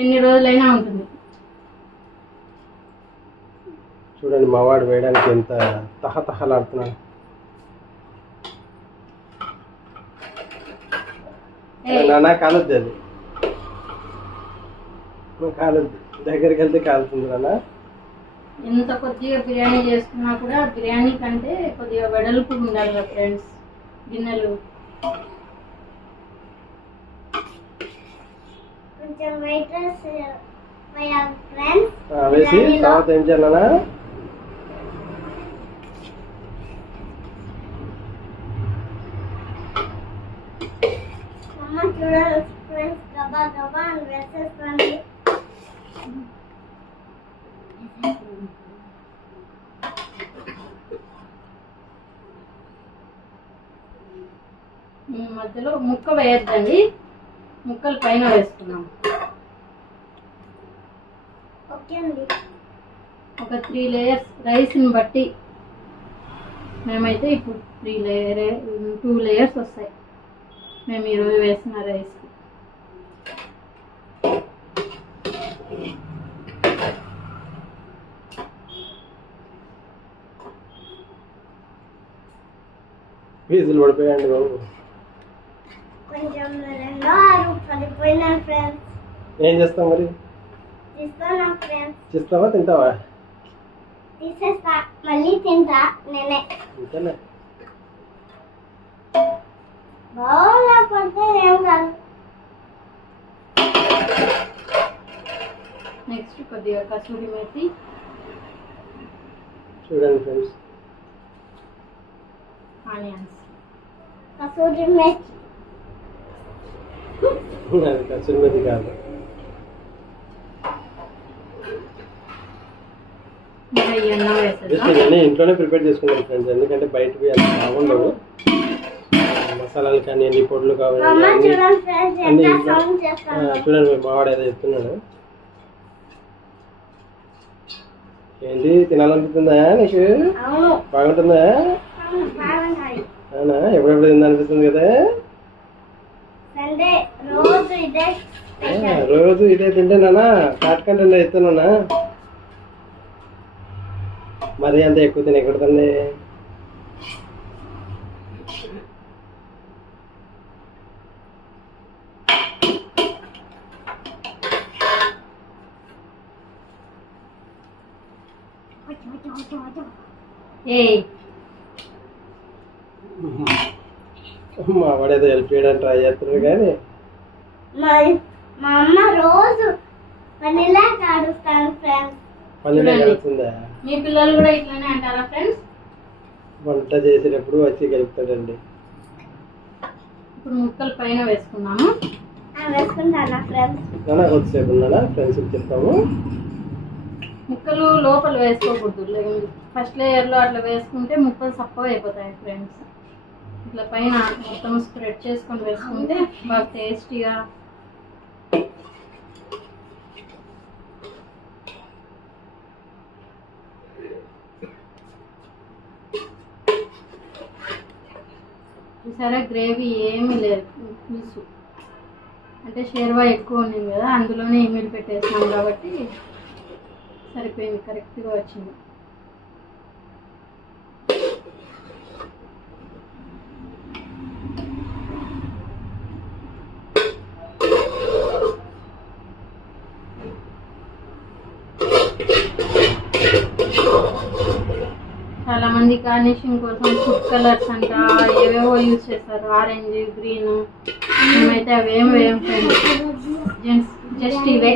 ఎన్ని రోజులైనా ఉంటుంది. చూడండి మా వాడు వేయడానికి ఎంత తహతహలాడుతున్నాడు. నాన్న కాలొద్దు, అది కాలొద్దు, దగ్గరికి వెళ్తే కాలుతుంది నాన్న. ఎంత కొద్దిగా బిర్యానీ చేసుకున్నా కూడా బిర్యానీ కంటే కొద్దిగా వెడల్పు ఉండాలి కదా ఫ్రెండ్స్ గిన్నెలు. కొంచెం వైట్ రైస్ ఫ్రెండ్స్ వేసి తర్వాత ఏం చేయాలన్నా అమ్మ చూడాలి ఫ్రెండ్స్, గబా గబా అని వేసేసుకోండి. మధ్యలో ముక్క వేయద్దండి, ముక్కలు పైన వేసుకున్నాం. ఓకే అండి. ఒక 3 లేయర్స్ రైస్ని బట్టి మేమైతే ఇప్పుడు 2 లేయర్స్ వస్తాయి మేము ఈరోజు వేసిన రైస్. ఫీజులు పడిపోయండి బాబు. కొంచెం 2 పడిపోయినాను ఫ్రెండ్స్. ఏం చేస్తాం మరి? తీసుకోనా ఫ్రెండ్స్? చేస్తావా తింటావా? తీసేస్తా, మళ్ళీ తింటా నేనే. అంతేనా? బాగా పడితే ఏం కాదు. నెక్స్ట్ కొద్దిగా కసూరి మేతి. చూడండి ఫ్రెండ్స్, ఆనియన్స్, కసూరి మేతి. అది కసూరి మేతి కాదు. ఇవన్నీ వేసేద్దాం. ఇవన్నీ ఇంట్లోనే ప్రిపేర్ చేసుకుంటాం ఫ్రెండ్స్, ఎందుకంటే బయటవి అంత బాగుండవు. మసాలాలు కానీ ఎన్ని పొడులు కావాలి అమ్మ అన్ని చూడండి ఫ్రెండ్స్, అన్ని ఎంత ఇంట్లో. సౌండ్ చేస్తాను. చూడండి మా వాడు ఏదో చెప్తున్నాడు. ఏంటి తినాలనిపిస్తుందా నీకు? అవును, బాగుంటుందా? అవును, బాగుంటాయి. అవునా? ఎప్పుడెప్పుడు తినాలనిపిస్తుంది కదా? సండే రోజు ఇదే స్పెషల్. రోజు ఇదే తింటానా? Fat content ఇస్తున్నానా? మరి అంత ఎక్కువ తినకూడదండి. మా వాడేదో హెల్ప్ చేయడానికి ట్రై చేస్తున్నాడు కానీ మా అమ్మ రోజు పనిలా కాడుస్తాను ఫ్రెండ్స్. పనిలో కలుస్తుందా? మీ పిల్లలు కూడా ఇట్లానే అంటారా ఫ్రెండ్స్? వంట చేసేటప్పుడు వచ్చి కలుపుతాడండి. ఇప్పుడు ముక్కలు పైన వేసుకున్నాము. వేసుకుంటానా ఫ్రెండ్స్? కొద్దిసేపు ఉన్నానా ఫ్రెండ్స్ చెప్తాము. ముక్కలు లోపల వేసుకోకూడదు, ఫస్ట్ లేయర్లో అట్లా వేసుకుంటే ముక్కలు సప్పగా అయిపోతాయి ఫ్రెండ్స్. ఇట్లా పైన మొత్తం స్ప్రెడ్ చేసుకొని వేసుకుంటే బాగా టేస్టీగా. సరే గ్రేవీ ఏమీ లేదు, పులుసు అంటే షేర్వా ఎక్కువ ఉంది కదా, అందులోనే ఇమిడి పెట్టేసినాం కాబట్టి సరిపోయింది, కరెక్ట్గా వచ్చింది. చాలా మంది గార్నిషింగ్ కోసం ఫుడ్ కలర్స్ అంట ఏవేవో యూజ్ చేస్తారు, ఆరెంజ్, గ్రీన్. మేమైతే అవేం వేయండి, జస్ట్ ఇవే.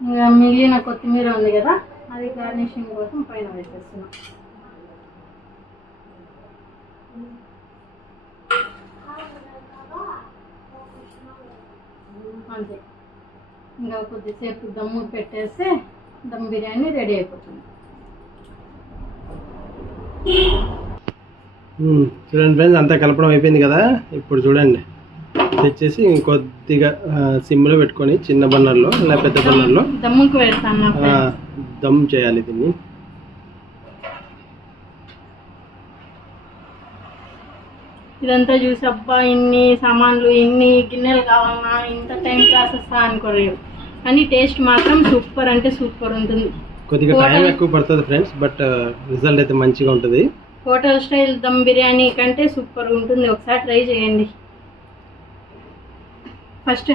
ఇంకా మిగిలిన కొత్తిమీర ఉంది కదా, అది గార్నిషింగ్ కోసం పైన వేసేస్తున్నాం. అంతే, ఇంకా కొద్దిసేపు దమ్ము పెట్టేస్తే దమ్ బిర్యానీ రెడీ అయిపోతుంది. చూడండి ఫ్రెండ్స్, అంతా కలపడం అయిపోయింది కదా. ఇప్పుడు చూడండి తెచ్చేసి ఇంకొద్దిగా సిమ్లో పెట్టుకొని చిన్న బన్నర్లో ఇలా పెద్ద బన్నర్లో దమ్ముకు పెడతాను, దమ్ చేయాలి దీన్ని. ఇదంతా చూసి అబ్బా ఇన్ని సామాన్లు, ఇన్ని గిన్నెలు కావాలన్నా, ఇంత టైం ప్రాసెస్ అనుకోలేదు, కానీ టేస్ట్ మాత్రం సూపర్ అంటే సూపర్ ఉంటుంది. కొద్దిగా టైం ఎక్కువ పడుతుంది ఫ్రెండ్స్, బట్ రిజల్ట్ అయితే మంచిగా ఉంటుంది. హోటల్ స్టైల్ దమ్ బిర్యానీ కంటే సూపర్ ఉంటుంది, ఒకసారి ట్రై చేయండి. ఫస్ట్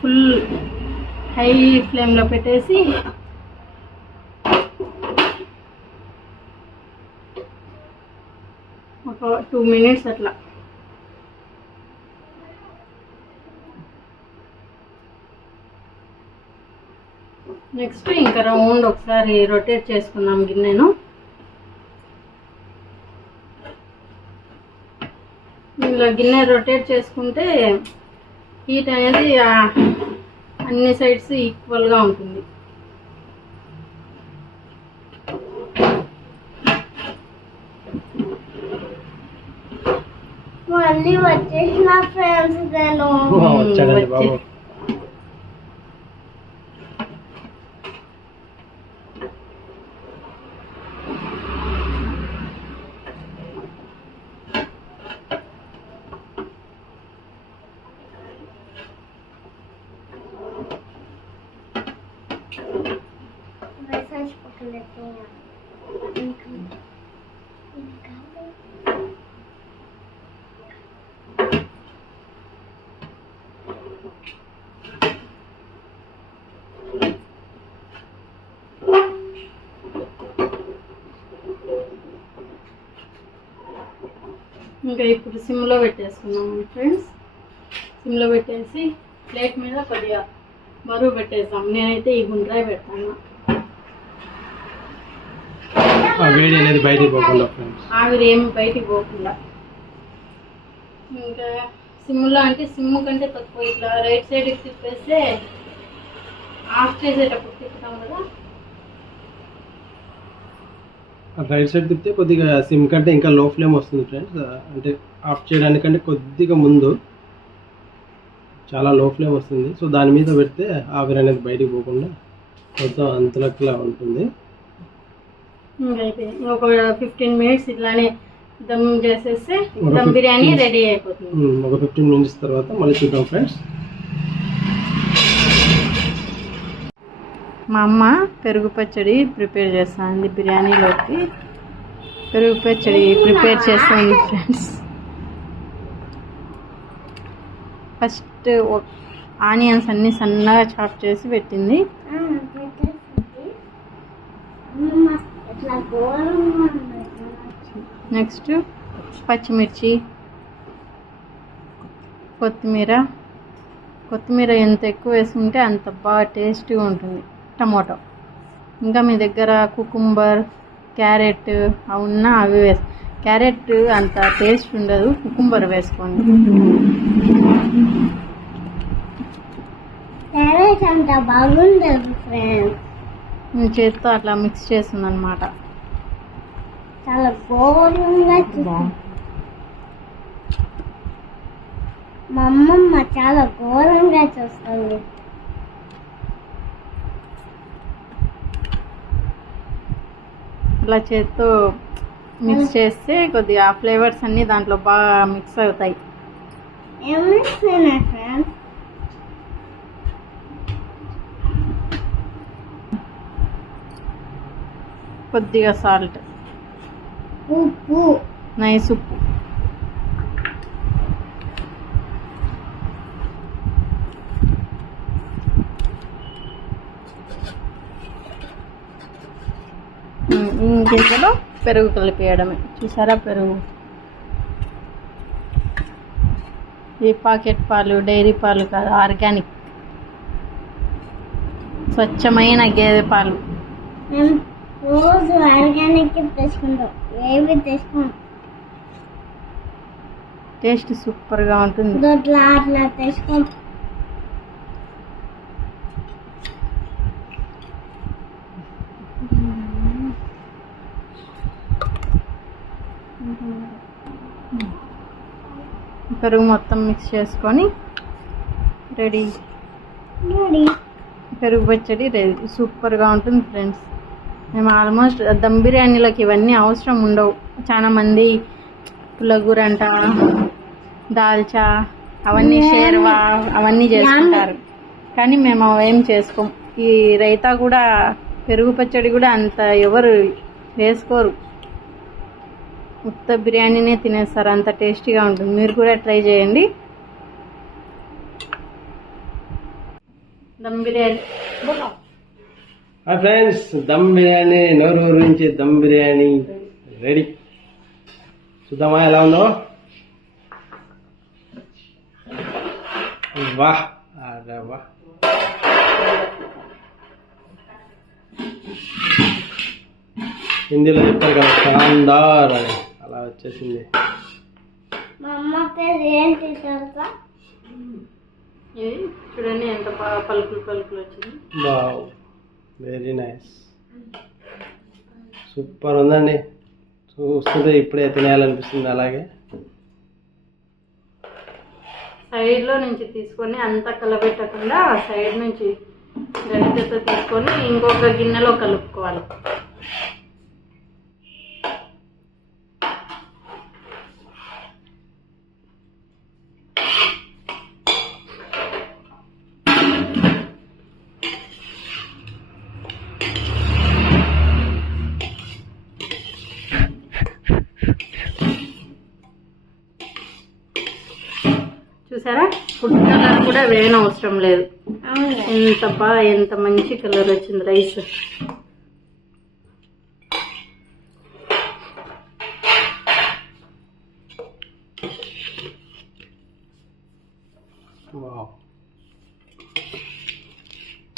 ఫుల్ హై ఫ్లేమ్లో పెట్టేసి ఒక 2 minutes అట్లా. నెక్స్ట్ ఇంకా రౌండ్ ఒకసారి రొటేట్ చేసుకుందాం గిన్నెను. ఇలా గిన్నె రొటేట్ చేసుకుంటే హీట్ అనేది అన్ని సైడ్స్ ఈక్వల్గా ఉంటుంది. మళ్ళీ వచ్చేసిన ఫ్రెండ్స్ నేను బాబు. ఇంకా ఇప్పుడు సిమ్లో పెట్టేసుకున్నాము ఫ్రెండ్స్. సిమ్లో పెట్టేసి ప్లేట్ మీద కొద్దిగా బరువు పెట్టేస్తాం. నేనైతే ఈ గుండ్రాయి పెడతాను, వేడి అనేది బయటికి పోకుండా, ఆవిరి ఏమి బయటికి పోకుండా. ఇంకా సిమ్లో అంటే సిమ్ కంటే తక్కువ, ఇట్లా రైట్ సైడ్కి తిప్పేస్తే ఆఫ్ చేసేటప్పుడు తిప్పుతాం కదా, రైట్ సైడ్ తిప్పితే కొద్దిగా సిమ్ కంటే ఇంకా లో ఫ్లేమ్ వస్తుంది ఫ్రెండ్స్. అంటే ఆఫ్ చేయడానికంటే కొద్దిగా ముందు చాలా లో ఫ్లేమ్ వస్తుంది. సో దాని మీద పెడితే ఆవిరి అనేది బయటికి పోకుండా మొత్తం అంతలక్లా ఉంటుంది. ఇంకైతే ఒక 15 minutes ఇట్లానే దమ్ చేసేస్తే దమ్ బిర్యానీ రెడీ అయిపోతుంది. ఒక 15 minutes తర్వాత మళ్ళీ చూద్దాం ఫ్రెండ్స్. మా అమ్మ పెరుగు పచ్చడి ప్రిపేర్ చేస్తుంది బిర్యానీలోకి. పెరుగు పచ్చడి ప్రిపేర్ చేస్తుంది ఫ్రెండ్స్. ఫస్ట్ ఆనియన్స్ అన్నీ సన్నగా చాప్ చేసి పెట్టింది. నెక్స్ట్ పచ్చిమిర్చి, కొత్తిమీర ఎంత ఎక్కువ వేసుకుంటే అంత బాగా టేస్టీగా ఉంటుంది. టమాటో, ఇంకా మీ దగ్గర కుకుంబర్, క్యారెట్ అవి ఉన్నా అవి క్యారెట్ అంత టేస్ట్ ఉండదు, కుకుంబర్ వేసుకోండి. క్యారెట్ అంత బాగుండదు ఫ్రెండ్స్. నేను చేతితో అట్లా మిక్స్ చేస్తుంది అనమాట. చాలా ఘోరంగా మా అమ్మమ్మ చాలా ఘోరంగా చూస్తుంది. అలా చేతితో మిక్స్ చేస్తే కొద్దిగా ఆ ఫ్లేవర్స్ అన్నీ దాంట్లో బాగా మిక్స్ అవుతాయి. కొద్దిగా సాల్ట్, ఉప్పు, నైస్ ఉప్పు, ఇంకెందులో పెరుగు కలిపేయడమే. చూసారా పెరుగు, ఈ పాకెట్ పాలు, డైరీ పాలు కాదు, ఆర్గానిక్ స్వచ్ఛమైన గేదె పాలు. రోజు ఆర్గానిక్ తెచ్చుకుంటాం, ఏవి తెచ్చుకుంటాం. టేస్ట్ సూపర్గా ఉంటుంది. అట్లా తెచ్చుకుంటాం. పెరుగు మొత్తం మిక్స్ చేసుకొని రెడీ. పెరుగు పచ్చడి రెడీ. సూపర్గా ఉంటుంది ఫ్రెండ్స్. మేము ఆల్మోస్ట్ దమ్ బిర్యానీలోకి ఇవన్నీ అవసరం ఉండవు. చాలా మంది పుల్లగూర అంట, దాల్చా, అవన్నీ షేర్వా అవన్నీ చేసుకుంటారు, కానీ మేము అవేం చేసుకోం. ఈ రైతా కూడా, పెరుగు పచ్చడి కూడా అంత ఎవరు వేసుకోరు, ఉత్త బిర్యానీనే తినేస్తారు, అంత టేస్టీగా ఉంటుంది. మీరు కూడా ట్రై చేయండి. దమ్ బిర్యానీ. హాయ్ ఫ్రెండ్స్, దమ్ బిర్యానీ, నోరు నుంచి దమ్ బిర్యానీ రెడీ. చూద్దామా ఎలా ఉందో. వాహ్, అరే వాహ్. హిందీలో చెప్తారు కదా షాందార్ అని, అలా వచ్చేసింది. మా అమ్మ పేరు ఏంటి తెలుసా? ఇది చూడండి ఎంత బాగా పలుకులు వచ్చింది. వావ్, వెరీ నైస్, సూపర్ ఉందండి. చూస్తుంటే ఇప్పుడే తినేయాలనిపిస్తుంది. అలాగే సైడ్లో నుంచి తీసుకొని అంతా కలబెట్టకుండా సైడ్ నుంచి గరిటెతో తీసుకొని ఇంకొక గిన్నెలో కలుపుకోవాలి. చూసారా, ఫుడ్ కలర్ కూడా వేయనవసరం లేదు. ఎంత మంచి కలర్ వచ్చింది రైస్.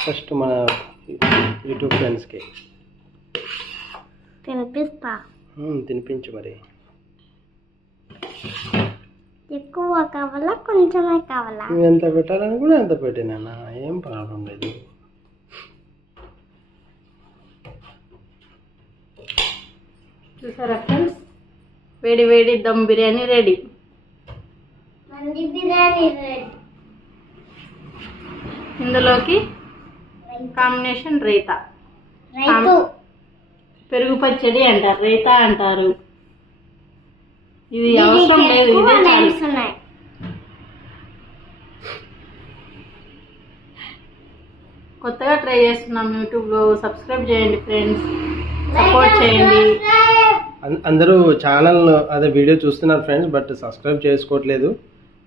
ఫస్ట్ మన యూట్యూబ్ ఫ్రెండ్స్కి తినిపించు. మరి ఎక్కువ కావాలా, కొంచెమే కావాలా? నువ్వు ఎంత పెట్టాలని కూడా ఎంత పెట్టినా ఏం ప్రాబ్లం లేదు. చూసారా ఫ్రెండ్స్, వేడి వేడి దమ్ బిర్యానీ రెడీ. ఇందులోకి కాంబినేషన్ రైతా, పెరుగు పచ్చడి అంటారు, రైతా అంటారు. ఇది అవసరం లేదు, ఇదే చాలు. కొత్తగా ట్రై చేస్తున్నాం యూట్యూబ్లో. సబ్స్క్రైబ్ చేయండి ఫ్రెండ్స్, సపోర్ట్ చేయండి. అందరూ ఛానల్ అదే వీడియో చూస్తున్నారు ఫ్రెండ్స్, బట్ సబ్స్క్రైబ్ చేసుకోవట్లేదు.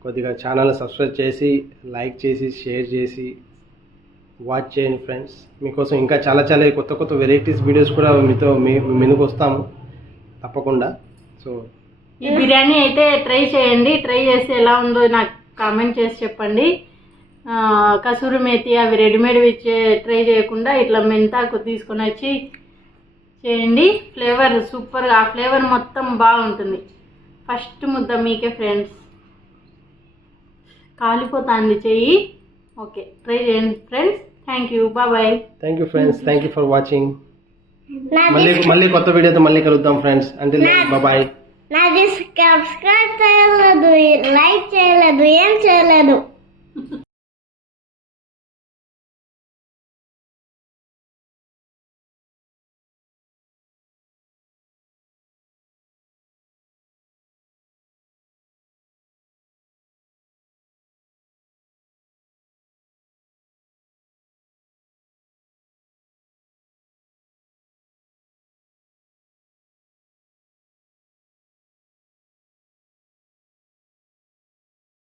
కొద్దిగా ఛానల్ సబ్స్క్రైబ్ చేసి లైక్ చేసి షేర్ చేసి వాచ్ చేయండి ఫ్రెండ్స్. మీకోసం ఇంకా చాలా చాలా కొత్త కొత్త వెరైటీస్ వీడియోస్ కూడా మీ ముందుకు వస్తాము తప్పకుండా. సో ఈ బిర్యానీ అయితే ట్రై చేయండి. ట్రై చేసి ఎలా ఉందో నాకు కామెంట్ చేసి చెప్పండి. కసూరి మేతి అవి రెడీమేడ్ ట్రై చేయకుండా ఇట్లా మెంతాకు తీసుకొని వచ్చి చేయండి. ఫ్లేవర్ సూపర్గా, ఆ ఫ్లేవర్ మొత్తం బాగుంటుంది. ఫస్ట్ ముద్ద మీకే ఫ్రెండ్స్. కాలిపోతుంది చెయ్యి. ఓకే, ట్రై చేయండి friends. Thank you, bye. Thank you friends, thank you for watching. మళ్ళీ కొత్త వీడియోతో మళ్ళీ కలుద్దాం ఫ్రెండ్స్. అంటే బాయ్. నాది సబ్స్క్రైబ్ చేయలేదు, లైక్ చేయలేదు, ఏం చేయలేదు.